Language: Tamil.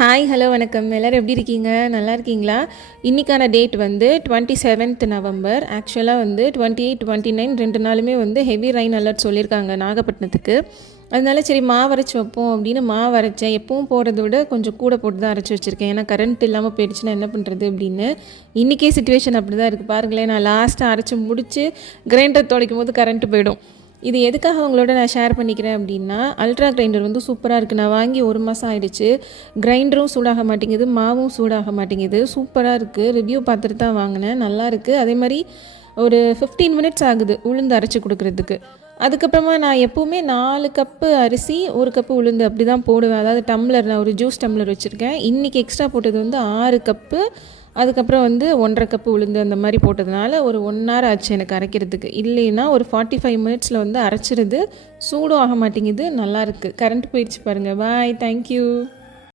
ஹாய் ஹலோ வணக்கம். எல்லோரும் எப்படி இருக்கீங்க? நல்லா இருக்கீங்களா? இன்றைக்கான டேட் வந்து 27th நவம்பர். ஆக்சுவலாக வந்து 28, 29 2 நாளுமே வந்து ஹெவி ரெயின் அலர்ட் சொல்லியிருக்காங்க நாகப்பட்டினத்துக்கு. அதனால சரி மாவு அரைச்சி வைப்போம் அப்படின்னு மாவு அரைச்சேன். எப்பவும் போடுறத விட கொஞ்சம் கூட போட்டு தான் அரைச்சி வச்சுருக்கேன். ஏன்னா கரண்ட் இல்லாமல் போயிடுச்சுன்னா என்ன பண்ணுறது அப்படின்னு. இன்றைக்கே சுச்சுவேஷன் அப்படி தான் இருக்குது. பாருங்களேன், நான் லாஸ்ட்டாக அரைச்சி முடித்து கிரைண்டர் துடைக்கும் போது கரண்ட்டு போயிடும். இது எதுக்காக உங்களோட நான் ஷேர் பண்ணிக்கிறேன் அப்படின்னா, அல்ட்ரா கிரைண்டர் வந்து சூப்பராக இருக்குது. நான் வாங்கி 1 மாதம் ஆகிடுச்சு. கிரைண்டரும் சூடாக மாட்டேங்குது, மாவும் சூடாக மாட்டேங்குது. சூப்பராக இருக்குது. ரிவ்யூ பார்த்துட்டு தான் வாங்கினேன். நல்லா இருக்குது. அதே மாதிரி ஒரு 15 மினிட்ஸ் ஆகுது உளுந்து அரைச்சி கொடுக்குறதுக்கு. அதுக்கப்புறமா நான் எப்போவுமே 4 கப்பு அரிசி 1 கப்பு உளுந்து அப்படி தான் போடுவேன். அதாவது டம்ளர், நான் ஒரு ஜூஸ் டம்ளர் வச்சுருக்கேன். இன்றைக்கி எக்ஸ்ட்ரா போட்டது வந்து 6 கப்பு. அதுக்கப்புறம் வந்து 1.5 கப்பு உளுந்து அந்த மாதிரி போட்டதுனால ஒரு 1 hour ஆச்சு எனக்கு அரைக்கிறதுக்கு. இல்லைன்னா ஒரு 45 மினிட்ஸில் வந்து அரைச்சிருது. சூடும் ஆக மாட்டேங்குது. நல்லாயிருக்கு. கரண்ட் போயிடுச்சு பாருங்கள். பாய், தேங்க்யூ.